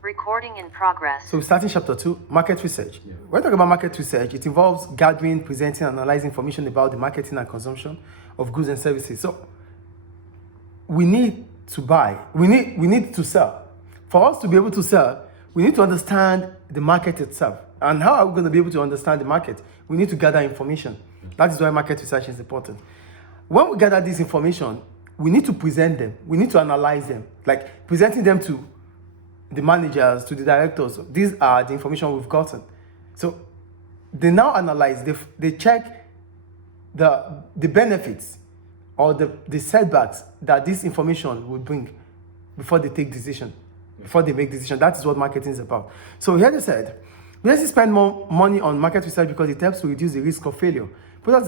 Recording in progress. So we're starting chapter 2, market research. When we talk about market research, it involves gathering, presenting, and analyzing information about the marketing and consumption of goods and services. So we need to buy, we need to sell. For us to be able to sell, we need to understand the market itself. And how are we going to be able to understand the market? We need to gather information. That is why market research is important. When we gather this information, we need to present them. We need to analyze them, like presenting them to the managers, to the directors. These are the information we've gotten. So they now analyze, they check the benefits or the setbacks that this information will bring before they take decision, before they make decision. That is what marketing is about. So here they said, let's spend more money on market research because it helps to reduce the risk of failure. Products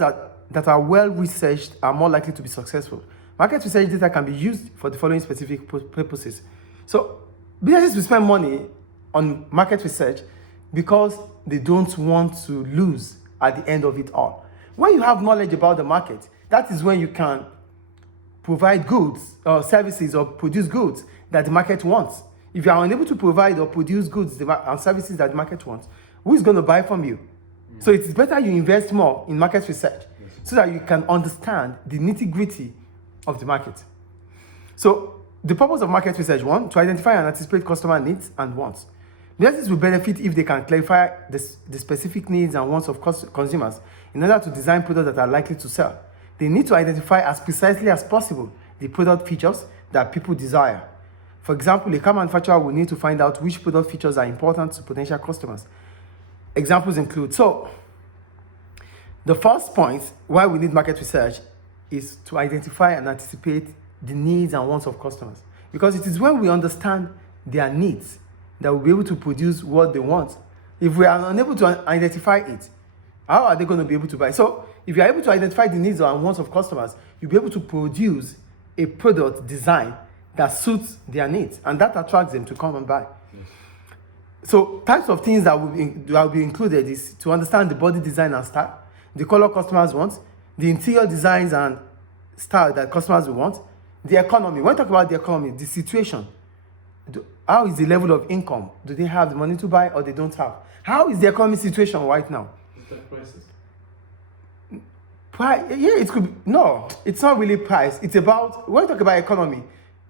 that are well researched are more likely to be successful. Market research data can be used for the following specific purposes. So businesses will spend money on market research because they don't want to lose at the end of it all. When you have knowledge about the market, that is when you can provide goods or services or produce goods that the market wants. If you are unable to provide or produce goods and services that the market wants, who is going to buy from you? So it's better you invest more in market research so that you can understand the nitty-gritty of the market. So the purpose of market research, one, to identify and anticipate customer needs and wants. Businesses will benefit if they can clarify the specific needs and wants of consumers in order to design products that are likely to sell. They need to identify as precisely as possible the product features that people desire. For example, a car manufacturer will need to find out which product features are important to potential customers. Examples include, so the first point why we need market research is to identify and anticipate the needs and wants of customers. Because it is when we understand their needs that we'll be able to produce what they want. If we are unable to identify it, how are they going to be able to buy? So if you are able to identify the needs and wants of customers, you'll be able to produce a product design that suits their needs, and that attracts them to come and buy. Yes. So types of things that will be included is to understand the body design and style, the color customers want, the interior designs and style that customers will want, the economy. When we talk about the economy, the situation, how is the level of income? Do they have the money to buy or they don't have? How is the economy situation right now? Is that prices? Yeah, it could be. No, it's not really price. It's about, when we talk about economy,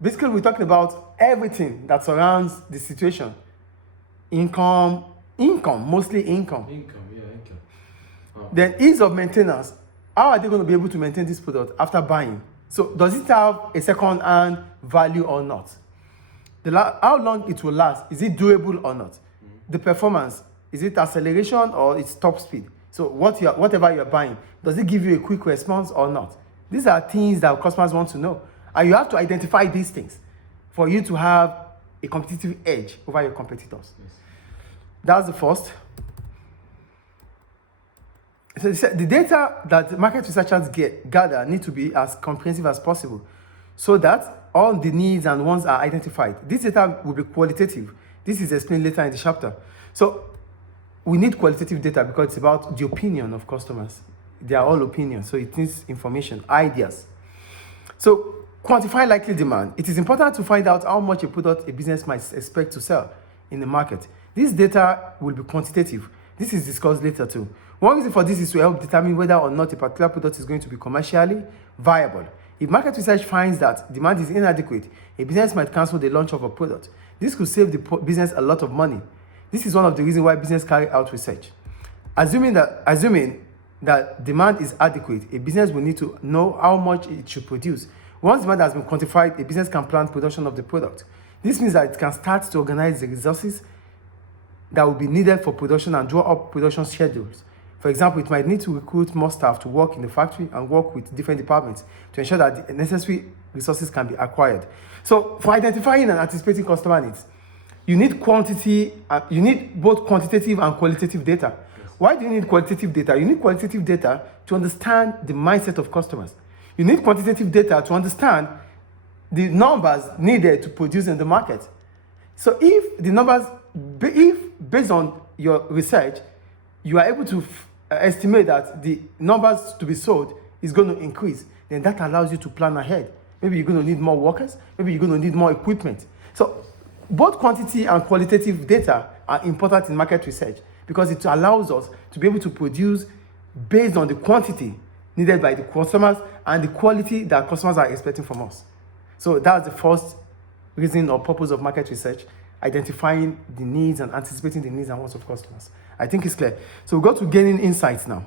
basically we're talking about everything that surrounds the situation. Income, mostly income. Income. Oh. Then ease of maintenance. How are they going to be able to maintain this product after buying? So does it have a second-hand value or not? How long it will last? Is it durable or not? The performance, is it acceleration or it's top speed? So whatever you're buying, does it give you a quick response or not? These are things that customers want to know. And you have to identify these things for you to have a competitive edge over your competitors. Yes. That's the first. So the data that market researchers gather need to be as comprehensive as possible so that all the needs and wants are identified. This data will be qualitative. This is explained later in the chapter. So we need qualitative data because it's about the opinion of customers. They are all opinions, so it needs information, ideas. So quantify likely demand. It is important to find out how much a product a business might expect to sell in the market. This data will be quantitative. This is discussed later too. One reason for this is to help determine whether or not a particular product is going to be commercially viable. If market research finds that demand is inadequate, a business might cancel the launch of a product. This could save the business a lot of money. This is one of the reasons why business carry out research. Assuming that demand is adequate, a business will need to know how much it should produce. Once demand has been quantified, a business can plan production of the product. This means that it can start to organize the resources that will be needed for production and draw up production schedules. For example, it might need to recruit more staff to work in the factory and work with different departments to ensure that the necessary resources can be acquired. So for identifying and anticipating customer needs, you need you need both quantitative and qualitative data. Yes. Why do you need qualitative data? You need qualitative data to understand the mindset of customers. You need quantitative data to understand the numbers needed to produce in the market. So if the numbers, based on your research, you are able to estimate that the numbers to be sold is going to increase, then that allows you to plan ahead. Maybe you're going to need more workers, maybe you're going to need more equipment. So both quantity and qualitative data are important in market research because it allows us to be able to produce based on the quantity needed by the customers and the quality that customers are expecting from us. So that's the first reason or purpose of market research, identifying the needs and anticipating the needs and wants of customers. I think it's clear. So we go to gaining insights now.